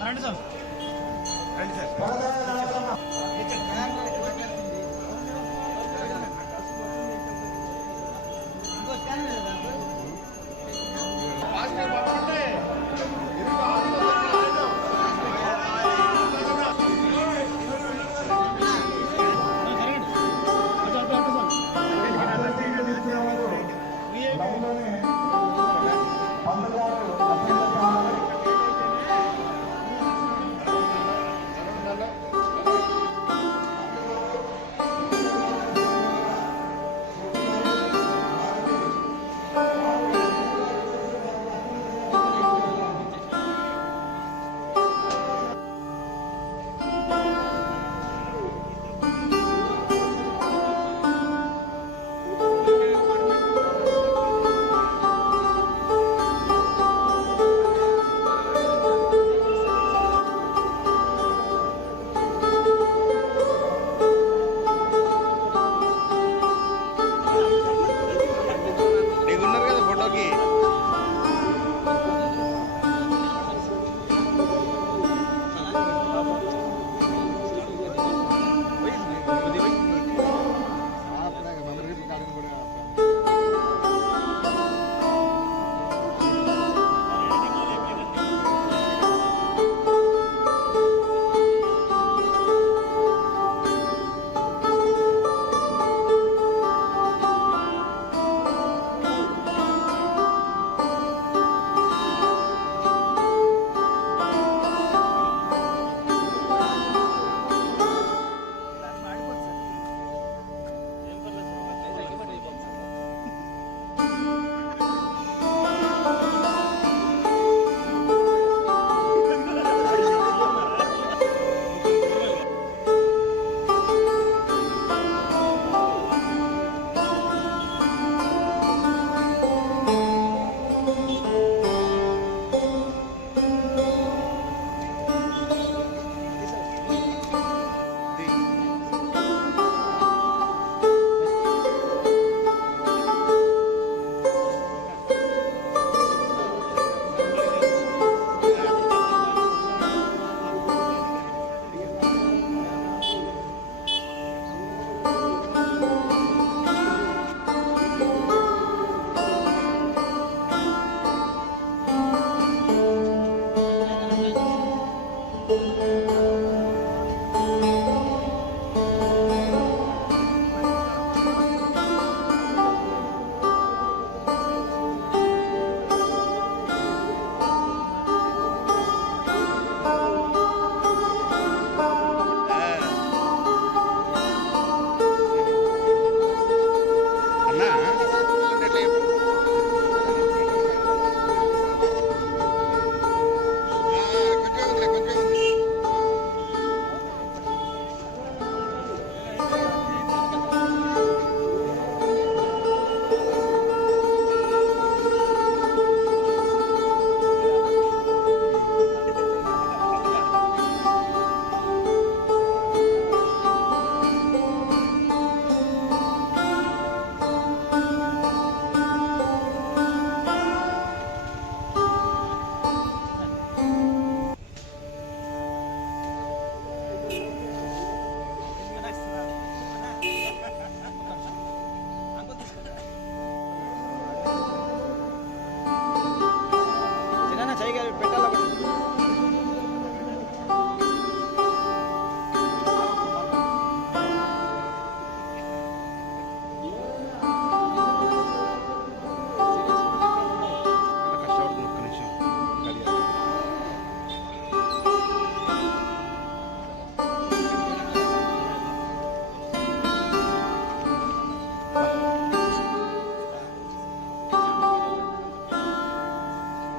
రండి సార్.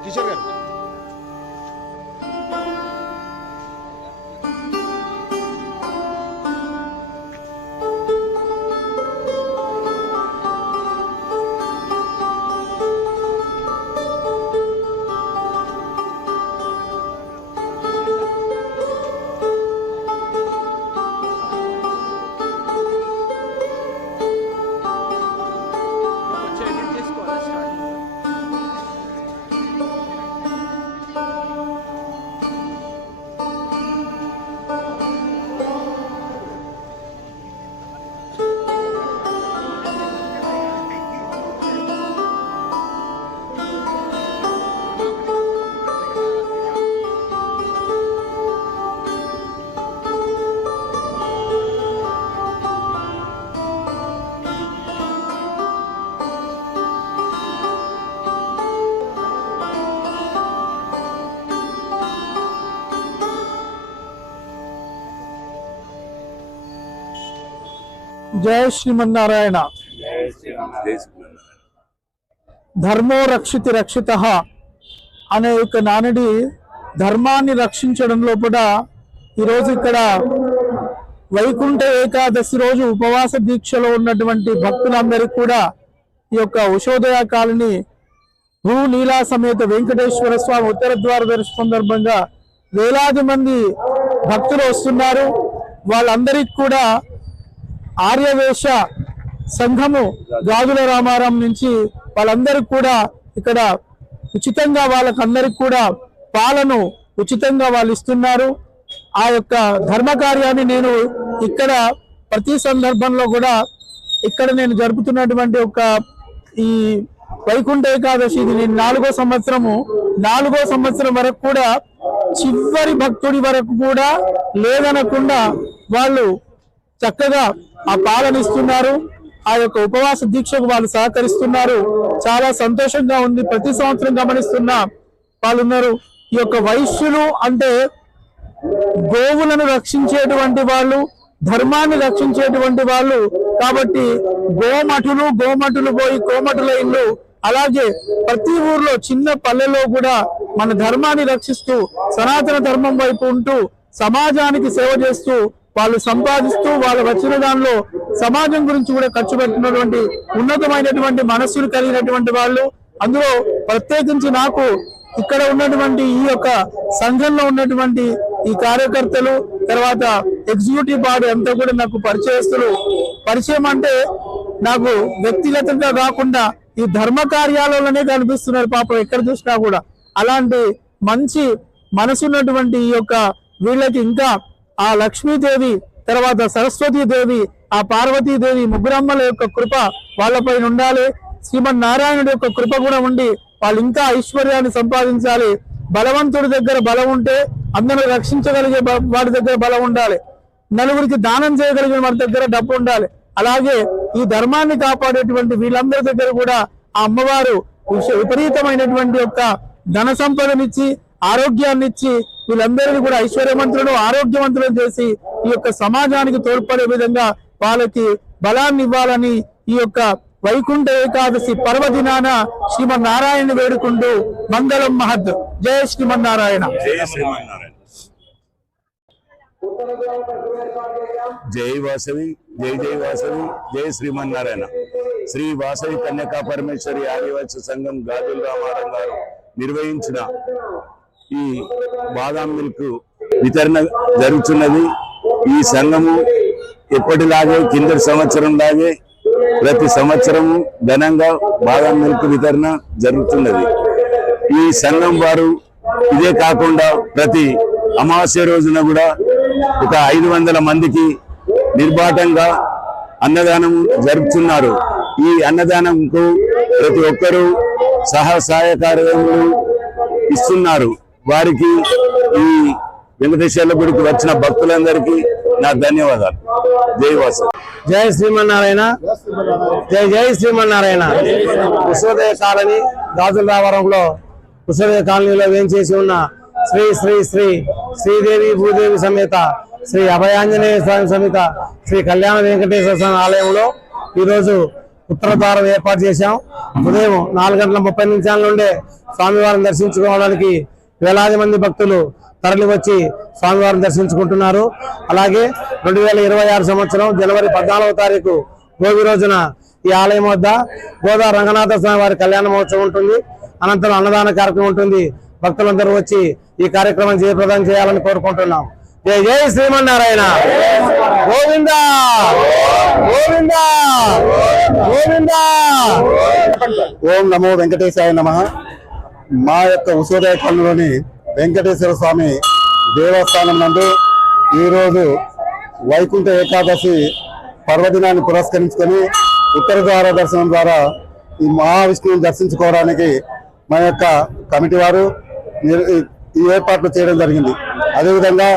కిషోర్ గారు జయ శ్రీమన్నారాయణ. ధర్మో రక్షితి రక్షిత అనే ఒక నానుడి ధర్మాన్ని రక్షించడం లోపల ఈరోజు ఇక్కడ వైకుంఠ ఏకాదశి రోజు ఉపవాస దీక్షలో ఉన్నటువంటి భక్తులందరికీ కూడా ఈ యొక్క ఉషోదయ కాలని భూ నీలా సమేత వెంకటేశ్వర స్వామి ఉత్తర ద్వార దర్శన సందర్భంగా వేలాది మంది భక్తులు వస్తున్నారు. వాళ్ళందరికీ కూడా ఆర్యవేశ సంఘము గాజుల రామారం నుంచి వాళ్ళందరికీ కూడా ఇక్కడ ఉచితంగా వాళ్ళకందరికి కూడా పాలను ఉచితంగా వాళ్ళు ఇస్తున్నారు. ఆ యొక్క ధర్మ కార్యాన్ని నేను ఇక్కడ ప్రతి సందర్భంలో కూడా ఇక్కడ నేను జరుపుతున్నటువంటి ఒక ఈ వైకుంఠ ఏకాదశి ఇది నేను 4వ సంవత్సరం వరకు కూడా చివరి భక్తుడి వరకు కూడా లేదనకుండా వాళ్ళు చక్కగా ఆ పాలనిస్తున్నారు. ఆ యొక్క ఉపవాస దీక్షకు వాళ్ళు సహకరిస్తున్నారు. చాలా సంతోషంగా ఉంది. ప్రతి సంవత్సరం గమనిస్తున్న వాళ్ళు ఉన్నారు. ఈ యొక్క వైశ్యులు అంటే గోవులను రక్షించేటువంటి వాళ్ళు, ధర్మాన్ని రక్షించేటువంటి వాళ్ళు. కాబట్టి గోమఠులు పోయి కోమఠుల ఇల్లు, అలాగే ప్రతి ఊర్లో చిన్న పల్లెలో కూడా మన ధర్మాన్ని రక్షిస్తూ సనాతన ధర్మం వైపు ఉంటూ సమాజానికి సేవ చేస్తూ వాళ్ళు సంపాదిస్తూ వాళ్ళు వచ్చిన దానిలో సమాజం గురించి కూడా ఖర్చు పెట్టినటువంటి ఉన్నతమైనటువంటి మనస్సులు కలిగినటువంటి వాళ్ళు. అందులో ప్రత్యేకించి నాకు ఇక్కడ ఉన్నటువంటి ఈ యొక్క సంఘంలో ఉన్నటువంటి ఈ కార్యకర్తలు, తర్వాత ఎగ్జిక్యూటివ్ బాడీ అంతా కూడా నాకు పరిచయం అంటే నాకు వ్యక్తిగతంగా కాకుండా ఈ ధర్మ కార్యాలలోనే కనిపిస్తున్నారు పాపం ఎక్కడ చూసినా కూడా. అలాంటి మంచి మనసున్నటువంటి ఈ యొక్క వీళ్ళకి ఇంకా ఆ లక్ష్మీదేవి, తర్వాత సరస్వతీదేవి, ఆ పార్వతీదేవి ముగ్గురమ్మల యొక్క కృప వాళ్ళపైన ఉండాలి. శ్రీమన్నారాయణుడి యొక్క కృప కూడా ఉండి వాళ్ళు ఇంకా ఐశ్వర్యాన్ని సంపాదించాలి. బలవంతుడి దగ్గర బలం ఉంటే అందరూ రక్షించగలిగే వాడి దగ్గర బలం ఉండాలి. నలుగురికి దానం చేయగలిగిన వాడి దగ్గర డబ్బు ఉండాలి. అలాగే ఈ ధర్మాన్ని కాపాడేటువంటి వీళ్ళందరి దగ్గర కూడా ఆ అమ్మవారు విపరీతమైనటువంటి యొక్క ధన సంపదనిచ్చి ఆరోగ్యాన్ని ఇచ్చి వీళ్ళందరినీ కూడా ఐశ్వర్యవంతులను ఆరోగ్యవంతులను చేసి ఈ యొక్క సమాజానికి తోడ్పడే విధంగా వాళ్ళకి బలాన్ని ఇవ్వాలని ఈ యొక్క వైకుంఠ ఏకాదశి పర్వదినాన శ్రీమన్నారాయణ వేడుకుంటూ మంగళం మహద్. జయ శ్రీమన్నారాయణ. జై వాసవి, జై జై వాసవి, జై శ్రీమన్నారాయణ. శ్రీ వాసవి కన్యకా పరమేశ్వరి ఆదివాసీ సంఘం గాజుల రామారం గారు నిర్వహించిన ఈ బాదాం మిల్క్ వితరణ జరుగుతున్నది. ఈ సంఘము ఎప్పటిలాగే కిందటి సంవత్సరం లాగే ప్రతి సంవత్సరము ఘనంగా బాదాం మిల్క్ వితరణ జరుగుతున్నది. ఈ సంఘం వారు ఇదే కాకుండా ప్రతి అమావాస్య రోజున కూడా ఒక 500 మందికి నిర్బాటంగా అన్నదానం జరుపుతున్నారు. ఈ అన్నదానంకు ప్రతి ఒక్కరూ సహాయకార్యములు ఇస్తున్నారు. వారికి ఈ వెంకటేశ్వర గుడికి వచ్చిన భక్తులందరికీ నా ధన్యవాదాలు. జై వాస. జై శ్రీమన్నారాయణ. జై జై శ్రీమన్నారాయణ. ఉషోదయ కాలనీ గాజుల రావరంలో ఉషోదయ కాలనీలో వేంచేసి ఉన్న శ్రీ శ్రీ శ్రీ శ్రీదేవి భూదేవి సమేత శ్రీ అభయాంజనేయ స్వామి సమేత శ్రీ కళ్యాణ వెంకటేశ్వర స్వామి ఆలయంలో ఈరోజు ఉత్తర ద్వారం ఏర్పాటు చేశాం. ఉదయం 4:30 నుండే స్వామివారిని దర్శించుకోవడానికి వేలాది మంది భక్తులు తరలి వచ్చి స్వామివారిని దర్శించుకుంటున్నారు. అలాగే 2026 సంవత్సరం జనవరి 14వ తారీఖు భోగి రోజున ఈ ఆలయం వద్ద గోదా రంగనాథ స్వామి వారి కళ్యాణ మహోత్సవం ఉంటుంది. అనంతరం అన్నదాన కార్యక్రమం ఉంటుంది. భక్తులందరూ వచ్చి ఈ కార్యక్రమం జయప్రదం చేయాలని కోరుకుంటున్నాం. జై జై శ్రీమన్నారాయణ. గోవింద గోవింద గోవింద. ఓం నమో వెంకటేశాయ నమః. మా యొక్క ఉషోదయ కాలనీలోని వెంకటేశ్వర స్వామి దేవస్థానం నందు ఈరోజు వైకుంఠ ఏకాదశి పర్వదినాన్ని పురస్కరించుకొని ఉత్తర ద్వార దర్శనం ద్వారా ఈ మహావిష్ణువుని దర్శించుకోవడానికి మా యొక్క కమిటీ వారు ఈ ఏర్పాట్లు చేయడం జరిగింది. అదేవిధంగా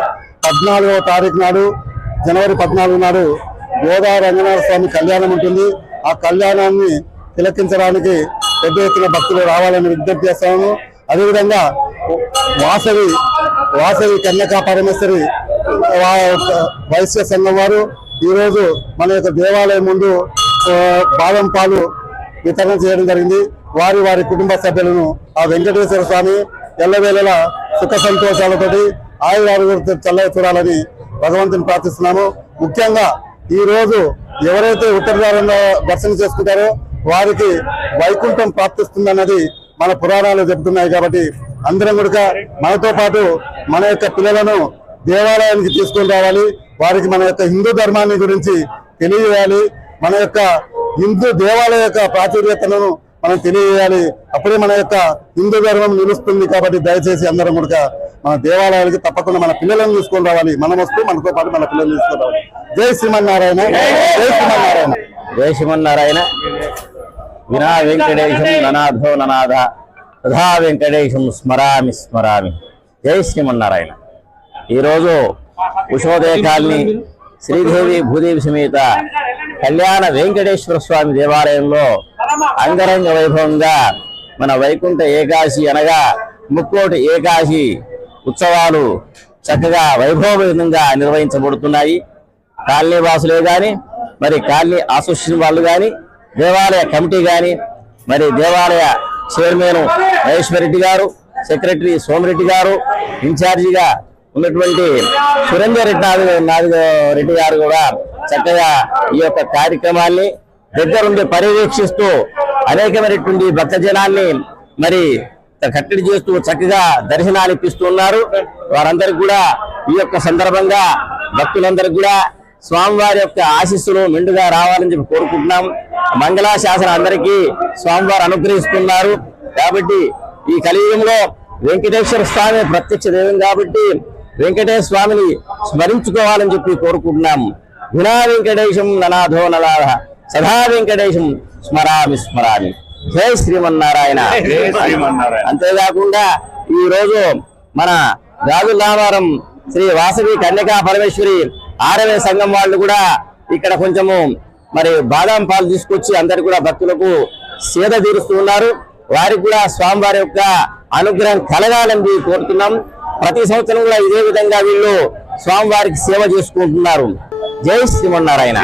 14వ తారీఖు నాడు జనవరి 14 నాడు గోదా రంగనాథ స్వామి కళ్యాణం ఉంటుంది. ఆ కళ్యాణాన్ని తిలకించడానికి పెద్ద ఎత్తున భక్తులు రావాలని విజ్ఞప్తి చేస్తాము. అదేవిధంగా వాసవి కన్యకా పరమేశ్వరి వైశ్య సంఘం వారు ఈరోజు మన యొక్క దేవాలయం ముందు బాదం పాలు వితరణ చేయడం జరిగింది. వారి వారి కుటుంబ సభ్యులను ఆ వెంకటేశ్వర స్వామి ఎల్లవేళలా సుఖ సంతోషాలతోటి ఆయురారోగ్యాలతో చల్లగా చూడాలని భగవంతుని ప్రార్థిస్తున్నాము. ముఖ్యంగా ఈ రోజు ఎవరైతే ఉత్తరద్వారంలో దర్శనం చేసుకుంటారో వారికి వైకుంఠం ప్రాప్తిస్తుందన్నది మన పురాణాలు చెబుతున్నాయి. కాబట్టి అందరం కూడా మనతో పాటు మన యొక్క పిల్లలను దేవాలయానికి తీసుకొని రావాలి. వారికి మన యొక్క హిందూ ధర్మాన్ని గురించి తెలియజేయాలి. మన యొక్క హిందూ దేవాలయ యొక్క ప్రాచుర్యతను మనం తెలియజేయాలి. అప్పుడే మన యొక్క హిందూ ధర్మం నిలుస్తుంది. కాబట్టి దయచేసి అందరం కూడా మన దేవాలయానికి తప్పకుండా మన పిల్లలను తీసుకొని రావాలి. మనం వస్తూ మనతో పాటు మన పిల్లల్ని తీసుకొని రావాలి. జై శ్రీమన్నారాయణ, జై శ్రీమన్నారాయణ, జై శ్రీమన్నారాయణ. వినా వెంకటేశం ననాథో ననాథ తథా వెంకటేశం స్మరామి స్మరామి. జై శ్రీమన్నారాయణ. ఈరోజు ఉషోదయ కాలనీ శ్రీదేవి భూదేవి సమేత కళ్యాణ వెంకటేశ్వర స్వామి దేవాలయంలో అంగరంగ వైభవంగా మన వైకుంఠ ఏకాశి అనగా ముక్కోటి ఏకాశి ఉత్సవాలు చక్కగా వైభవపేతంగా నిర్వహించబడుతున్నాయి. కాలనీ వాసులే గాని, మరి కాలనీ అసోసియేషన్ వాళ్ళు గాని, దేవాలయ కమిటీ గాని, మరి దేవాలయ చైర్మన్ మహేశ్వరరెడ్డి గారు, సెక్రటరీ సోమిరెడ్డి గారు, ఇన్ఛార్జిగా ఉన్నటువంటి సురేందర్ రెడ్డి గారు కూడా చక్కగా ఈ యొక్క కార్యక్రమాన్ని దగ్గరుండి పర్యవేక్షిస్తూ అనేకమైనటువంటి భక్త జనాన్ని మరి కట్టడి చేస్తూ చక్కగా దర్శనాలు ఇప్పిస్తున్నారు. వారందరికీ కూడా ఈ యొక్క సందర్భంగా భక్తులందరికీ కూడా స్వామివారి యొక్క ఆశీస్సులు మెండుగా రావాలని చెప్పి కోరుకుంటున్నాం. మంగళాశాసన అందరికీ స్వామివారు అనుగ్రహిస్తున్నారు. కాబట్టి ఈ కలియుగంలో వెంకటేశ్వర స్వామి ప్రత్యక్ష దైవం కాబట్టి వెంకటేశ్వర స్వామిని స్మరించుకోవాలని చెప్పి కోరుకుంటున్నాం. వినా వెంకటేశం ననాథో ననాథ సదా వెంకటేశం స్మరామి స్మరామి. జై శ్రీమన్నారాయణ. అంతేకాకుండా ఈ రోజు మన గాజుల రామారం శ్రీ వాసవి కన్యకా పరమేశ్వరి ఆరవే సంఘం వాళ్ళు కూడా ఇక్కడ కొంచెము మరి బాదాం పాలు తీసుకొచ్చి అందరికి కూడా భక్తులకు సేద తీరుస్తూ ఉన్నారు. వారికి కూడా స్వామివారి యొక్క అనుగ్రహం కలగాలని కోరుతున్నాం. ప్రతి సంవత్సరం కూడా ఇదే విధంగా వీళ్ళు స్వామివారికి సేవ చేసుకుంటున్నారు. జై శ్రీమన్నారాయణ.